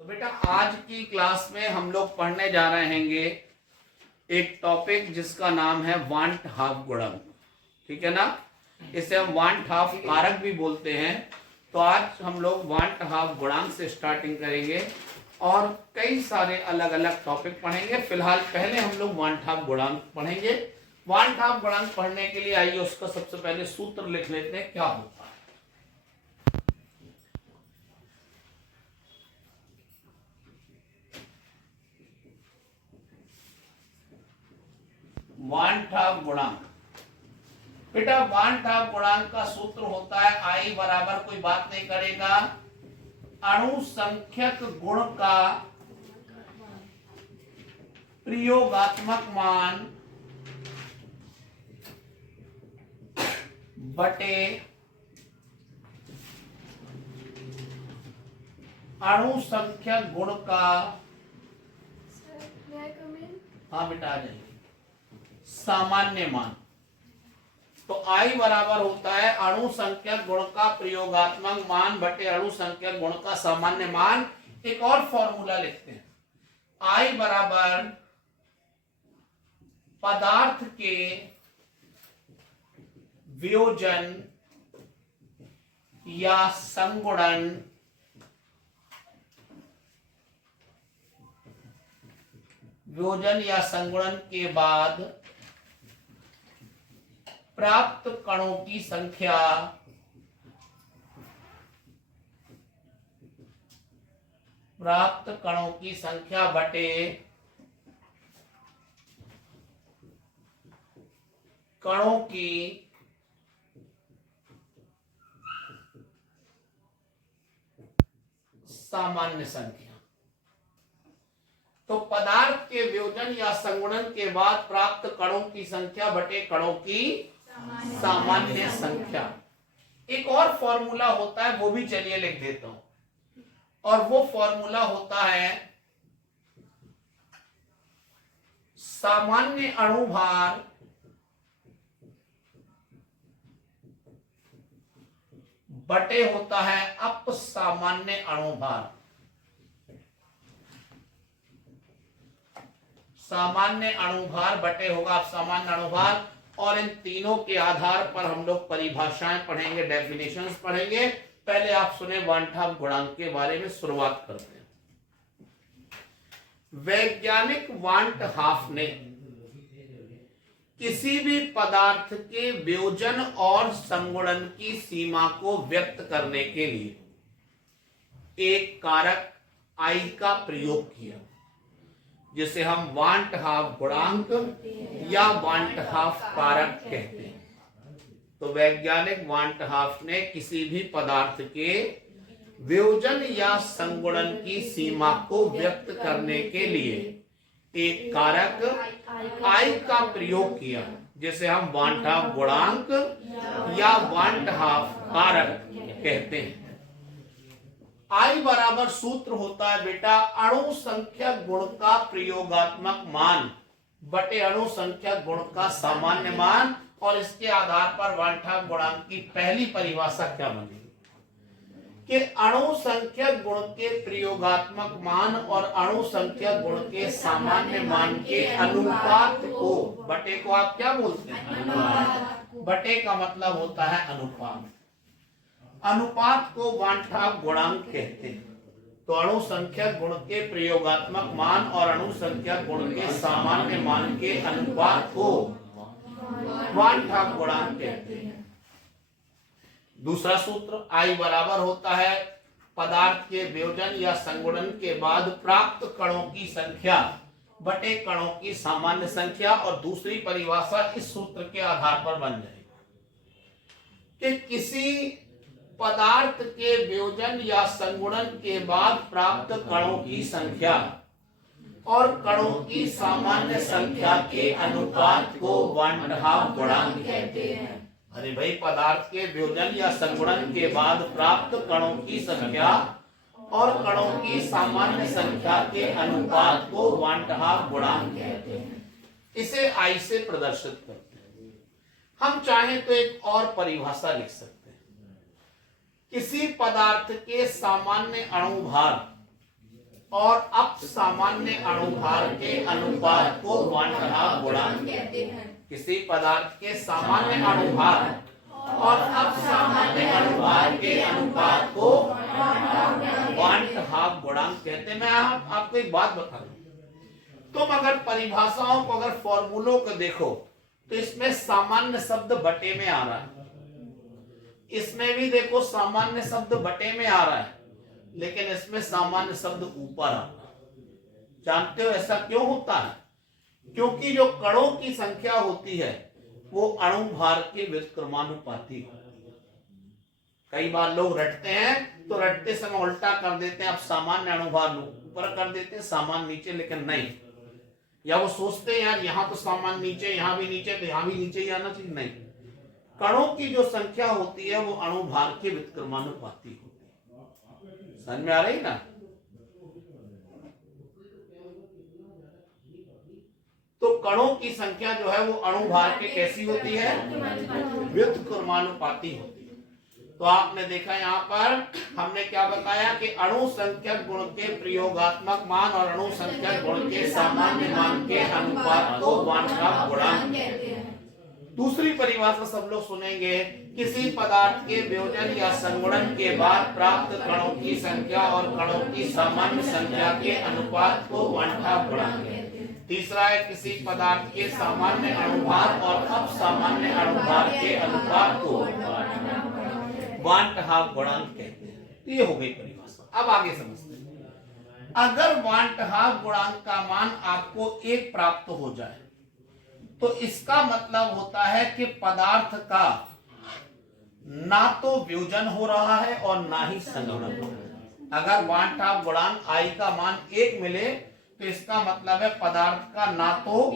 तो बेटा आज की क्लास में हम लोग पढ़ने जा रहे हैंगे एक टॉपिक जिसका नाम है वांट हाफ गुणक। ठीक है ना। इसे हम वांट हाफ कारक भी बोलते हैं। तो आज हम लोग वांट हाफ गुणांक से स्टार्टिंग करेंगे और कई सारे अलग अलग टॉपिक पढ़ेंगे। फिलहाल पहले हम लोग वांट हाफ गुणांक पढ़ेंगे। वांट हाफ गुणांक पढ़ने के लिए आइए उसका सबसे पहले सूत्र लिख लेते हैं क्या होता है। वांट हाफ गुणांक, बेटा वांट हाफ गुणांक का सूत्र होता है आई बराबर कोई बात नहीं करेगा अणुसंख्यक गुण का प्रयोगात्मक मान बटे अणुसंख्यक गुण का। हाँ बेटा आ जाइए। सामान्य मान। तो I बराबर होता है अणुसंख्यक गुण का प्रयोगात्मक मान बटे अणुसंख्यक गुण का सामान्य मान। एक और फॉर्मूला लिखते हैं I बराबर पदार्थ के वियोजन या संगुणन के बाद प्राप्त कणों की संख्या बटे कणों की सामान्य संख्या। तो पदार्थ के वियोजन या संगुणन के बाद प्राप्त कणों की संख्या बटे कणों की सामान्य संख्या। एक और फॉर्मूला होता है वो भी चलिए लिख देता हूं और वो फॉर्मूला होता है सामान्य अणुभार बटे होता है अपसामान्य अणुभार। सामान्य अणुभार बटे होगा अपसामान्य अणुभार। और इन तीनों के आधार पर हम लोग परिभाषाएं पढ़ेंगे, डेफिनेशंस पढ़ेंगे। पहले आप सुने वांट हाफ गुणांक के बारे में शुरुआत करते हैं। वैज्ञानिक वांट हाफ ने किसी भी पदार्थ के वियोजन और संगुणन की सीमा को व्यक्त करने के लिए एक कारक I का प्रयोग किया जिसे हम वांट हाफ गुणांक या वांट हाफ कारक कहते हैं। तो वैज्ञानिक वांट हाफ ने किसी भी पदार्थ के वियोजन या संगुणन की सीमा को व्यक्त करने के लिए एक कारक I का प्रयोग किया जिसे हम वांट हाफ गुणांक या वांट हाफ कारक कहते हैं। I बराबर सूत्र होता है बेटा अणुसंख्यक गुण का प्रयोगात्मक मान बटे अणुसंख्यक गुण का सामान्य मान। और इसके आधार पर वांट हाफ गुणांक की पहली परिभाषा क्या बनेगी कि अणुसंख्यक गुण के प्रयोगात्मक मान और अणुसंख्यक गुण के सामान्य मान के अनुपात को, बटे को आप क्या बोलते हैं? बटे का मतलब होता है अनुपात। अनुपात को वांट हाफ गुणांक कहते हैं। तो अणुसंख्यक गुण के प्रयोगात्मक मान और अणुसंख्यक गुण के सामान्य मान के अनुपात को वांट हाफ गुणांक कहते हैं। दूसरा सूत्र I बराबर होता है पदार्थ के वियोजन या संगुणन के बाद प्राप्त कणों की संख्या बटे कणों की सामान्य संख्या। और दूसरी परिभाषा इस सूत्र के आधार पर बन जाएगी कि किसी पदार्थ के वियोजन या संगुणन के बाद प्राप्त कणों की संख्या और कणों की सामान्य संख्या के अनुपात को वांट हाफ गुणांक कहते हैं। अरे भाई पदार्थ के वियोजन या संगुणन के बाद प्राप्त कणों की संख्या और कणों की सामान्य संख्या के अनुपात को वांट हाफ गुणांक कहते हैं। इसे I से प्रदर्शित करते हैं। हम चाहें तो एक और परिभाषा लिख सकते हैं किसी पदार्थ के सामान्य अणुभार और अपसामान्य अणुभार के अनुपात को वांटहार गुणांक कहते हैं। किसी पदार्थ के सामान्य अणुभार और अपसामान्य अणुभार के अनुपात को वांटहार गुणांक कहते हैं। मैं आपको एक बात बता दूं, तुम अगर परिभाषाओं को, अगर फॉर्मूलों को देखो तो इसमें सामान्य शब्द बटे में आ रहा है, इसमें भी देखो सामान्य शब्द बटे में आ रहा है, लेकिन इसमें सामान्य शब्द ऊपर आ रहा है। जानते हो ऐसा क्यों होता है? क्योंकि जो कणों की संख्या होती है वो अणुभार के व्युत्क्रमानुपाती होती है। कई बार लोग रटते हैं तो रटते समय उल्टा कर देते हैं, अब सामान्य अणुभार ऊपर कर देते हैं, सामान्य नीचे, लेकिन नहीं। या वो सोचते हैं यार यहाँ तो सामान्य नीचे, यहाँ भी नीचे, तो यहाँ भी नीचे ही आना चाहिए। नहीं, कणों की जो संख्या होती है वो अणुभार के व्युत्क्रमानुपाती होती है। समझ में आ रही ना? तो कणों की संख्या जो है वो अणुभार के कैसी होती है? व्युत्क्रमानुपाती होती है। तो आपने देखा यहाँ पर हमने क्या बताया कि अणु संख्यक गुण के प्रयोगात्मक मान और अणु संख्यक गुण के सामान्य मान के अनुपात को वांटहार गुणांक कहते हैं। दूसरी परिभाषा सब लोग सुनेंगे, किसी पदार्थ के वियोजन या संगुणन के बाद प्राप्त कणों की संख्या और कणों की सामान्य संख्या के अनुपात को वांटहार गुणांक कहते हैं। तीसरा है, किसी पदार्थ के सामान्य अणुभार और अपसामान्य अणुभार के अनुपात को वांटहार गुणांक कहते हैं। ये हो गई परिभाषा। अब आगे समझते हैं। अगर वांटहार गुणांक का मान आपको 1 प्राप्त हो जाए तो इसका मतलब होता है कि पदार्थ का ना तो वियोजन हो रहा है और ना ही संगुणन हो रहा है। अगर वांटहार गुणांक I का मान 1 मिले तो इसका मतलब है पदार्थ का ना तो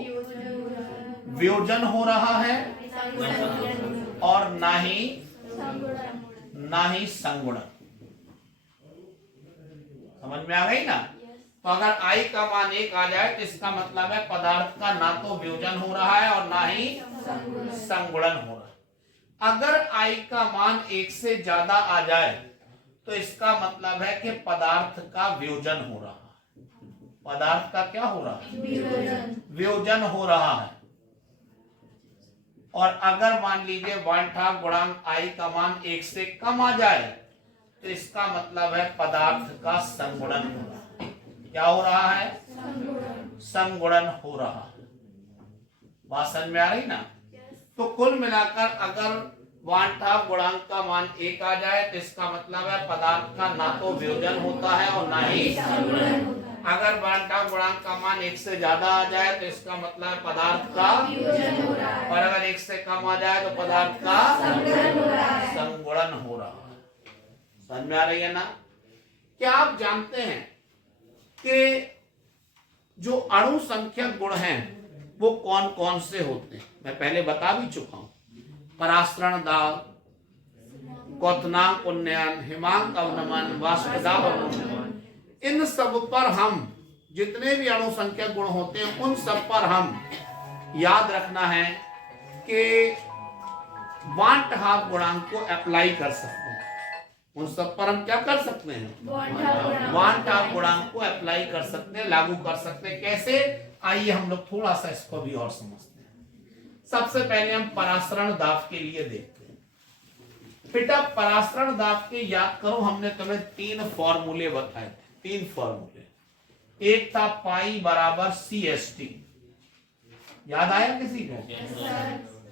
वियोजन हो रहा है और ना ही संगुणन। समझ में आ गई ना? तो अगर I का मान 1 आ जाए तो इसका मतलब है पदार्थ का ना तो वियोजन हो रहा है और ना ही संगुणन हो रहा है। अगर I का मान 1 से ज्यादा आ जाए तो इसका मतलब है कि पदार्थ का वियोजन हो रहा है। पदार्थ का क्या हो रहा है? वियोजन हो रहा है। और अगर मान लीजिए वांटहार गुणांक I का मान 1 से कम आ जाए तो इसका मतलब है पदार्थ का संगुणन हो रहा है। क्या हो रहा है? संगुणन हो रहा है। बात समझ में आ रही ना? तो कुल मिलाकर अगर वांटहार गुणांक का मान 1 आ जाए तो इसका मतलब है पदार्थ का ना तो वियोजन होता है और ना ही संगुणन होता है। अगर वांटहार गुणांक का मान 1 से ज्यादा आ जाए तो इसका मतलब है पदार्थ का वियोजन हो रहा है, और अगर 1 से कम आ जाए तो पदार्थ का संगुणन हो रहा है। समझ में आ रही है ना? क्या आप जानते हैं कि जो अणु संख्यक गुण हैं वो कौन कौन से होते हैं? मैं पहले बता भी चुका हूं। परासरण दाब, क्वथनांक उन्नयन, हिमांक अवनमन, वाष्पदाब अवनमन, इन सब पर हम जितने भी अणु संख्यक गुण होते हैं उन सब पर हम याद रखना है कि वांटहार गुणांक को अप्लाई कर सकते हैं। उन सब पर हम क्या कर सकते हैं? वांटहार गुणांक को अप्लाई कर सकते हैं, लागू कर सकते हैं। कैसे? आइए हम लोग थोड़ा सा इसको भी और समझते हैं। सबसे पहले हम परासरण दाब के लिए देखते हैं। बेटा परासरण दाब के याद करो, हमने तुम्हें 3 फॉर्मूले बताए थे। 3 फॉर्मूले। एक था पाई बराबर CST, याद आया किसी को?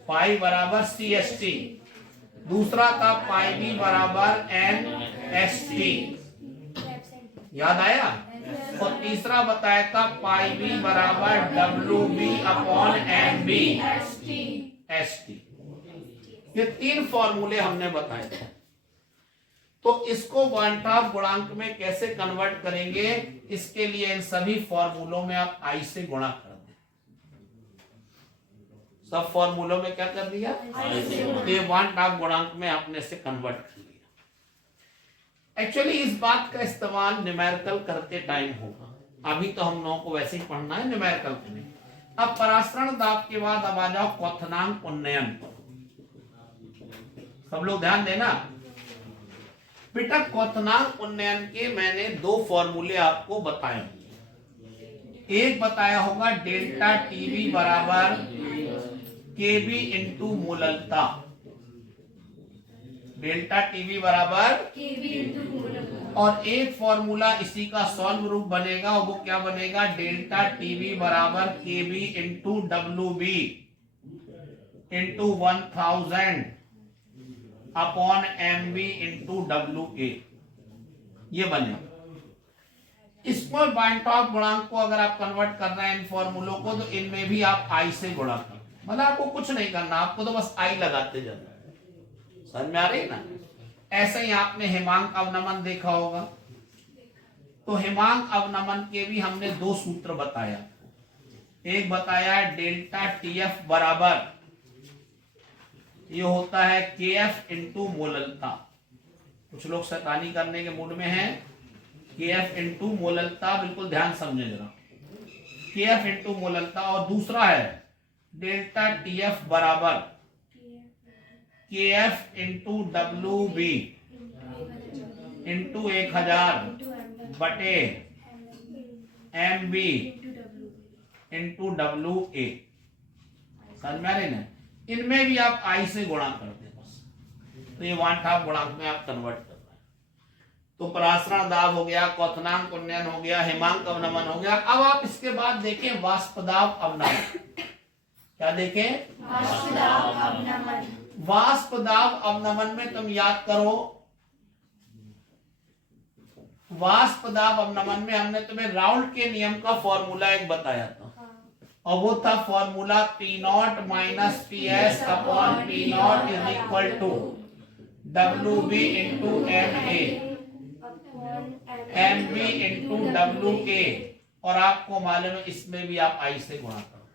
पाई बराबर CST। दूसरा था पाई बी बराबर NST, याद आया? और तीसरा बताया था पाई बी बराबर WB अपॉन MB ST। ये 3 फॉर्मूले हमने बताए थे। तो इसको वांटहार गुणांक में कैसे कन्वर्ट करेंगे, इसके लिए इन सभी फॉर्मूलों में आप I से गुणा कर दें। सब फॉर्मूलों में क्या कर दिया? ये वांटहार गुणांक में आपने से कन्वर्ट कर लिया। एक्चुअली इस बात का इस्तेमाल न्यूमेरिकल करते टाइम होगा। अभी तो हम लोगों को वैसे ही पढ़ना है, न्यूमेरिकल के नहीं। अब परासरण दाब के बाद अब आ जाओ क्वथनांक उन्नयन। सब लोग ध्यान देना। बेटा क्वथनांक उन्नयन के मैंने दो फॉर्मूले आपको बताए होंगे। एक बताया होगा डेल्टा टीवी बराबर केबी इंटू मोललता, डेल्टा टीवी बराबर केबी इंटू मोललता। और एक फॉर्मूला इसी का सॉल्व रूप बनेगा, वो क्या बनेगा, डेल्टा टीवी बराबर KB into W B into 1000 upon M B into W A, ये बनेगा। इसको बाइंटॉफ गुणांक को अगर आप कन्वर्ट कर रहे हैं इन फॉर्मूलों को, तो इनमें भी आप आई से गुणा कर, मतलब आपको कुछ नहीं करना, आपको तो बस आई लगाते जाना। समझ में आ रही है ना। ऐसे ही आपने हिमांक अवनमन देखा होगा, तो हिमांक अवनमन के भी हमने दो सूत्र बताया। एक बताया डेल्टा टीएफ बराबर, ये होता है केएफ इंटू मोललता। कुछ लोग शैतानी करने के मूड में हैं, केएफ इंटू मोललता, बिल्कुल ध्यान समझे जरा, केएफ इंटू मोललता। और दूसरा है डेल्टा टीएफ बराबर KF into W B into 1000 बटे M B into W A. समझ में आ रही ना। इनमें भी आप आई से गुणा कर दे बस, तो ये वांछा गुणांक में आप कन्वर्ट कर रहे हैं। तो परासरण दाब हो गया, क्वथनांक उन्नयन हो गया, हिमांक अवनमन हो गया। अब आप इसके बाद देखें वाष्पदाब अवनमन। क्या देखें, वाष्पदाब अवनमन। वाष्पदाब अवनमन में तुम याद करो, वाष्पदाब अवनमन में हमने तुम्हें राउल्ट के नियम का फॉर्मूला एक बताया था, और वो था formula P naught minus P S upon P naught is equal to W B into M A, M B into W A. और आपको मालूम है इसमें भी आप आई से गुणा करो।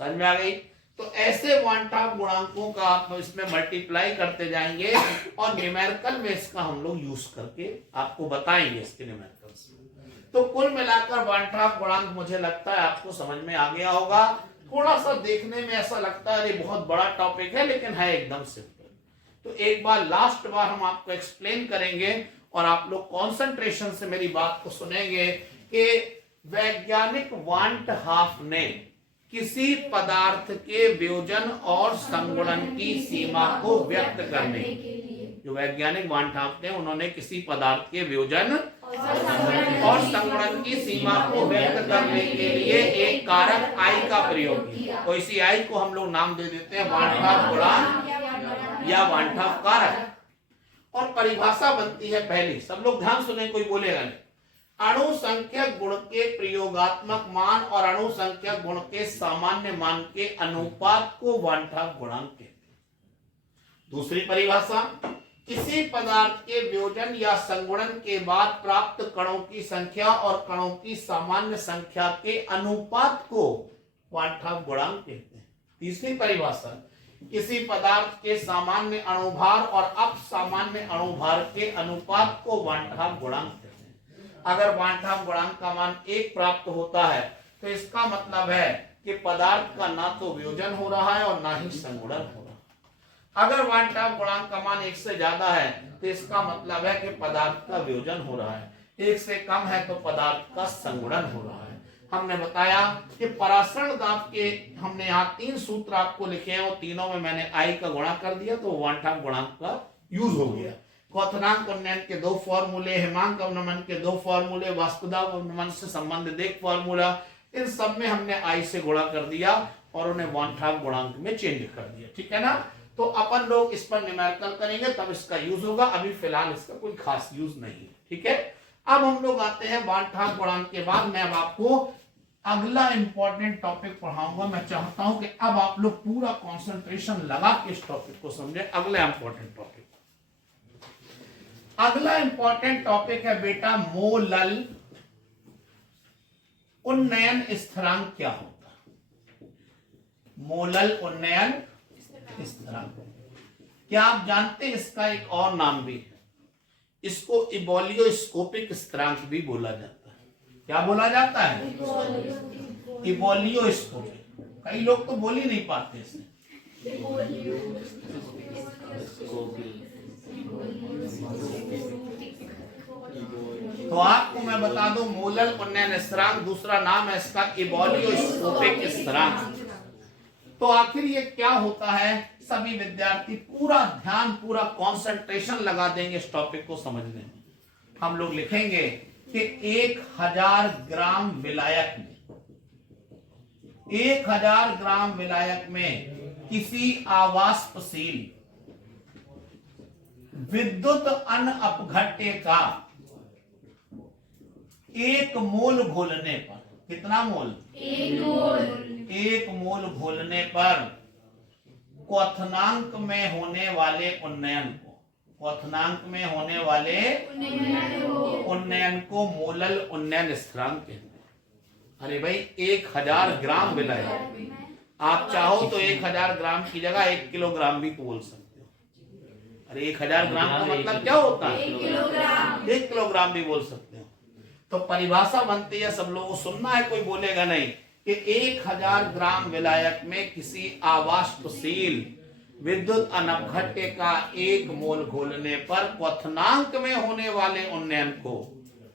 समझ में आ गई। तो ऐसे वांछित गुणांकों का आप इसमें मल्टीप्लाई करते जाएंगे, और न्यूमेरिकल में इसका हम लोग यूज करके आपको बताएंगे इसके न्यूमेरिकल्स। तो कुल मिलाकर वांछित गुणांक मुझे लगता है आपको समझ में आ गया होगा। थोड़ा सा देखने में ऐसा लगता है अरे बहुत बड़ा टॉपिक है, लेकिन है एकदम सिंपल। तो एक बार लास्ट बार हम आपको एक्सप्लेन करेंगे, और आप लोग कॉन्सेंट्रेशन से मेरी बात को सुनेंगे कि वैज्ञानिक वांट हाफ ने किसी पदार्थ के वियोजन और संगुणन की सीमा को व्यक्त करने, जो वैज्ञानिक वांट हाफ थे उन्होंने किसी पदार्थ के वियोजन और संगुणन की सीमा को व्यक्त करने के लिए एक कारक आई का प्रयोग किया। तो इसी आई को हम लोग नाम दे देते हैं वांट हाफ गुणांक या वांट हाफ कारक। और परिभाषा बनती है पहली, सब लोग ध्यान सुने, कोई बोलेगा नहीं। अणु संख्यक गुण के प्रयोगात्मक मान और अणु संख्यक गुण के सामान्य मान के अनुपात को वांट हाफ गुणांक कहते हैं। दूसरी परिभाषा, किसी पदार्थ के वियोजन या संगुणन के बाद प्राप्त कणों की संख्या और कणों की सामान्य संख्या के अनुपात को वांट हाफ गुणांक कहते हैं। तीसरी परिभाषा, किसी पदार्थ के सामान्य अणुभार और अपसामान्य अणुभार के अनुपात को वांट हाफ गुणांक कहते हैं। अगर वांट हाफ गुणांक का मान 1 प्राप्त होता है तो इसका मतलब है कि पदार्थ का ना तो वियोजन हो रहा है और ना ही संगुणन हो रहा है। अगर वांट हाफ गुणांक का मान 1 से ज्यादा है तो इसका मतलब है कि पदार्थ का वियोजन हो रहा है। 1 से कम है तो पदार्थ का संगुणन हो रहा है। हमने बताया कि परासरण दाब के हमने यहाँ 3 सूत्र आपको लिखे हैं, और तीनों में मैंने आई का गुणा कर दिया, तो वांट हाफ गुणांक का यूज हो गया। क्वथनांक उन्नयन के 2 फॉर्मूले, हिमांक अवनमन के 2 फॉर्मूले, वाष्पदाब अवनमन से संबंधित 1 फॉर्मूला, इन सब में हमने आई से गुणा कर दिया और उन्हें वांट हाफ गुणांक में चेंज कर दिया। ठीक है ना। तो अपन लोग इस पर न्यूमेरिकल करेंगे तब इसका यूज होगा, अभी फिलहाल इसका कोई खास यूज नहीं है। ठीक है। अब हम लोग आते हैं वांट हाफ गुणांक के बाद मैं अब आपको अगला इंपॉर्टेंट टॉपिक पढ़ाऊंगा। मैं चाहता हूं कि अब आप लोग पूरा कंसंट्रेशन लगा के इस टॉपिक को समझे। अगला इंपॉर्टेंट टॉपिक, अगला इंपॉर्टेंट टॉपिक है बेटा मोलल उन्नयन स्थिरांक क्या होता है। मोलल उन्नयन स्थिरांक, क्या आप जानते हैं इसका एक और नाम भी है, इसको इबोलियोस्कोपिक स्थिरांक भी बोला जाता है। क्या बोला जाता है? इबोलियोस्कोपिक। कई लोग तो बोल ही नहीं पाते इसे। तो आपको मैं बता दूं मोलल उन्नयन स्थिरांक दूसरा नाम है इसका इबोलियोस्कोपिक स्थिरांक। तो आखिर ये क्या होता है, सभी विद्यार्थी पूरा ध्यान पूरा कंसंट्रेशन लगा देंगे इस टॉपिक को समझने में। हम लोग लिखेंगे कि 1000 ग्राम विलायक में 1000 ग्राम विलायक में किसी आवाष्पशील विद्युत अनअपघट्य का 1 मोल घोलने पर, कितना मोल? 1 मोल घोलने पर क्वथनांक में होने वाले उन्नयन को, क्वथनांक में होने वाले उन्नयन को मोलल उन्नयन स्थिरांक कहते हैं। अरे भाई 1000 ग्राम विलायक, आप चाहो तो 1000 ग्राम की जगह 1 किलोग्राम भी बोल सकते हो। अरे 1000 ग्राम का मतलब क्या होता है? 1 किलोग्राम भी बोल सकते हो। तो परिभाषा बनती है, सब लोगों को सुनना है, कोई बोलेगा नहीं, कि 1000 ग्राम विलायक में किसी आवाष्पशील विद्युत अनपघट्य का 1 मोल घोलने पर क्वथनांक में होने वाले उन्नयन को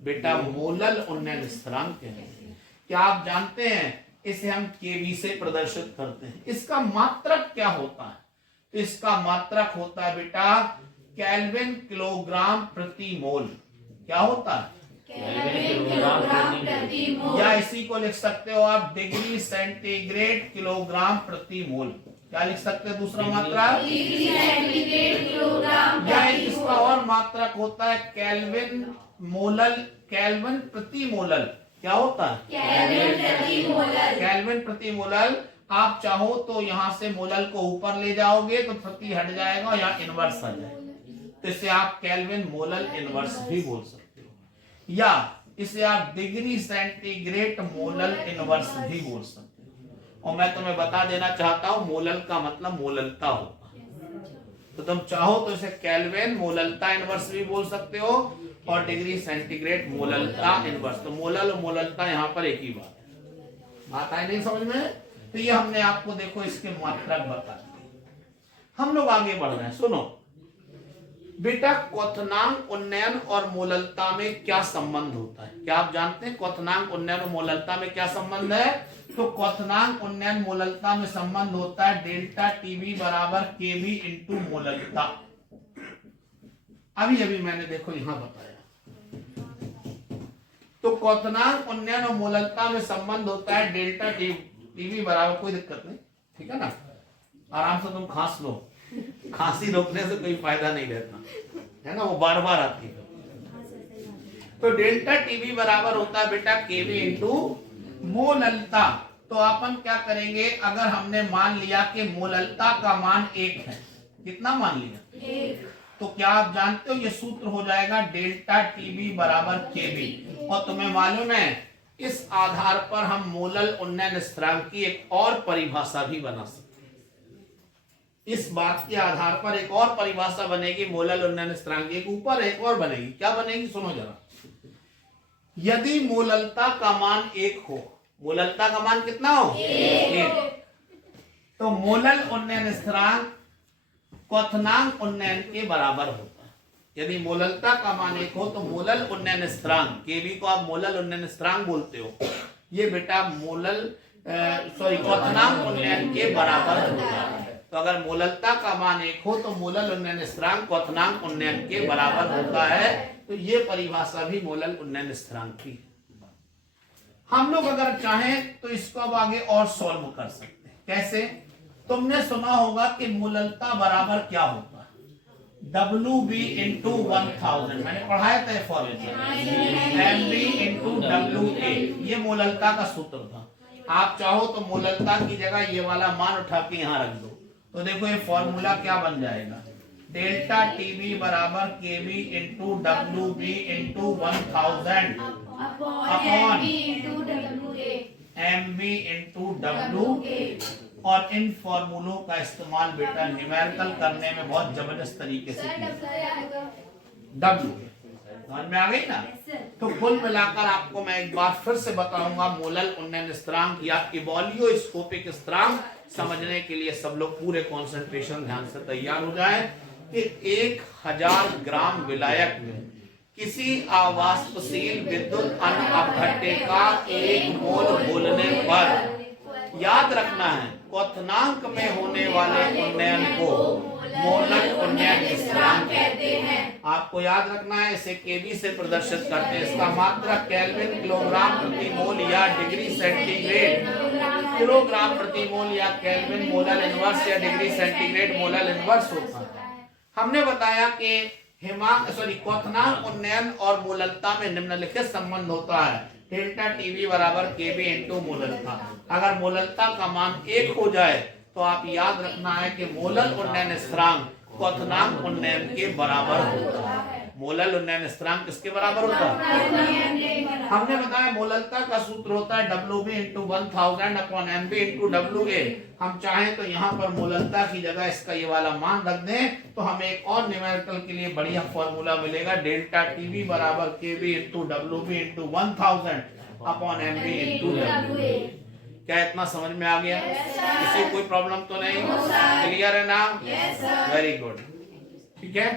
बेटा मोलल उन्नयन स्थिरांक कहते हैं। क्या आप जानते हैं इसे हम केवी से प्रदर्शित करते हैं? इसका मात्रक क्या होता है? तो इसका मात्रक होता है बेटा केल्विन किलोग्राम प्रति मोल। क्या होता है? या इसी को लिख सकते हो आप डिग्री सेंटीग्रेड किलोग्राम प्रति मोल। क्या लिख सकते हैं दूसरा मात्रा? या इसका और मात्रक होता है केल्विन मोलल, केल्विन प्रति मोलल। क्या होता है? केल्विन प्रति मोलल। आप चाहो तो यहां से मोलल को ऊपर ले जाओगे तो प्रति हट जाएगा और यहाँ इनवर्स आ जाएगा, तो इसे आप केल्विन मोलल इनवर्स भी बोल सकते हो, या इसे आप डिग्री सेंटीग्रेड मोलल इनवर्स भी बोल सकते हो। और मैं तुम्हें बता देना चाहता हूं मोलल का मतलब मोललता होता है, तो तुम चाहो तो इसे केल्विन मोललता इनवर्स भी बोल सकते हो और डिग्री सेंटीग्रेड मोललता इनवर्स। तो मोलल और मोललता यहाँ पर एक ही बात आई नहीं समझ में? तो ये हमने आपको देखो इसके मात्रक बता दिए। हम लोग आगे बढ़ रहे हैं, सुनो बेटा क्वथनांक उन्नयन और मोललता में क्या संबंध होता है? क्या आप जानते हैं क्वथनांक उन्नयन और मोललता में क्या संबंध है? तो क्वथनांक उन्नयन मोललता में संबंध होता है डेल्टा टीवी बराबर केवी इंटू मोललता। अभी अभी मैंने देखो यहां बताया। तो क्वथनांक उन्नयन और मोललता में संबंध होता है डेल्टा टीवी बराबर, कोई दिक्कत नहीं, ठीक है ना, आराम से तुम खांस लो, खांसी रोकने से कोई फायदा नहीं रहता है ना, वो बार बार आती है। तो डेल्टा टीवी बराबर होता है बेटा केवी इंटू मोललता। तो अपन क्या करेंगे, अगर हमने मान लिया कि मोललता का मान 1 है, कितना मान लिया? 1। तो क्या आप जानते हो ये सूत्र हो जाएगा डेल्टा टीवी बराबर केवी। और तुम्हें मालूम है इस आधार पर हम मोलल उन्नयन स्थिरांक की एक और परिभाषा भी बना सकते हैं। इस बात के आधार पर एक और परिभाषा बनेगी मोलल उन्नयन स्थिरांक, एक ऊपर एक और बनेगी। क्या बनेगी सुनो जरा। यदि मोललता का मान 1 हो, मोललता का मान कितना हो? 1, तो मोलल उन्नयन स्थिरांक क्वथनांक उन्नयन के बराबर होता है। यदि मोललता का मान 1 हो तो मोलल उन्नयन स्थिरांक, केवी को आप मोलल उन्नयन स्थिरांक बोलते हो, ये बेटा क्वथनांक उन्नयन के बराबर होता है। तो अगर मोललता का मान 1 हो तो मोलल उन्नयन स्थिरांक क्वथनांक उन्नयन के बराबर होता है। तो ये परिभाषा भी मोलल उन्नयन स्थिरांक की। हम लोग अगर चाहें तो इसको अब आगे और सॉल्व कर सकते हैं। कैसे? तुमने सुना होगा कि मोललता बराबर क्या होता है? WB इंटू 1000, मैंने पढ़ाया था फॉर्मूला, MB इंटू WA, ये मोललता का सूत्र था। आप चाहो तो मोललता की जगह ये वाला मान उठा के यहाँ रख दो, तो देखो ये फॉर्मूला क्या बन जाएगा, डेल्टा टीवी बराबर KV into WB into 1000 upon MB into WA। और इन फॉर्मूलों का इस्तेमाल बेटा न्यूमेरिकल करने में बहुत जबरदस्त तरीके से किया। W समझ में आ गई ना? तो कुल मिलाकर आपको मैं एक बार फिर से बताऊंगा मोलल उन्नयन स्थिरांक या इबोलियोस्कोपिक स्थिरांक समझने के लिए सब लोग पूरे कंसंट्रेशन ध्यान से तैयार हो जाएं। कि 1000 ग्राम विलायक में किसी आवाष्पशील विद्युत अणु अपघट्य का 1 मोल बोलने पर याद रखना है क्वथनांक में होने वाले उन्नयन को मोलक उन्नयन स्थिरांक कहते हैं। आपको याद रखना है, इसे केवी से प्रदर्शित करते हैं। इसका मात्रक केल्विन, किलोग्राम प्रति मोल या डिग्री सेंटीग्रेड किलोग्राम प्रति मोल या केल्विन मोलर इनवर्स या डिग्री सेंटीग्रेड मोलर इनवर्स होता है। हमने बताया कि क्वथनांक उन्नयन और मोललता में निम्नलिखित संबंध होता है। डेल्टा टीवी बराबर केवी इंटू मोललता। अगर मोललता का मान 1 हो जाए तो आप याद रखना है कि मोलल उन्नयन स्थिरांक क्वथनांक उन्नयन के बराबर होता है। मोलल उन्नयन स्थिरांक किसके बराबर होता है? हमने बताया मोललता का सूत्र होता है WB into 1000 upon MB into WA। हम चाहें तो यहाँ पर मोललता की जगह इसका ये वाला मान रख दें तो हमें एक और न्यूमेरिकल के लिए बढ़िया फॉर्मूला मिलेगा। डेल्टा टीवी बराबर KB into WB into 1000 upon MB into WA। क्या इतना समझ में आ गया? किसी कोई प्रॉब्लम तो नहीं? क्लियर है ना? Very good. ठीक है।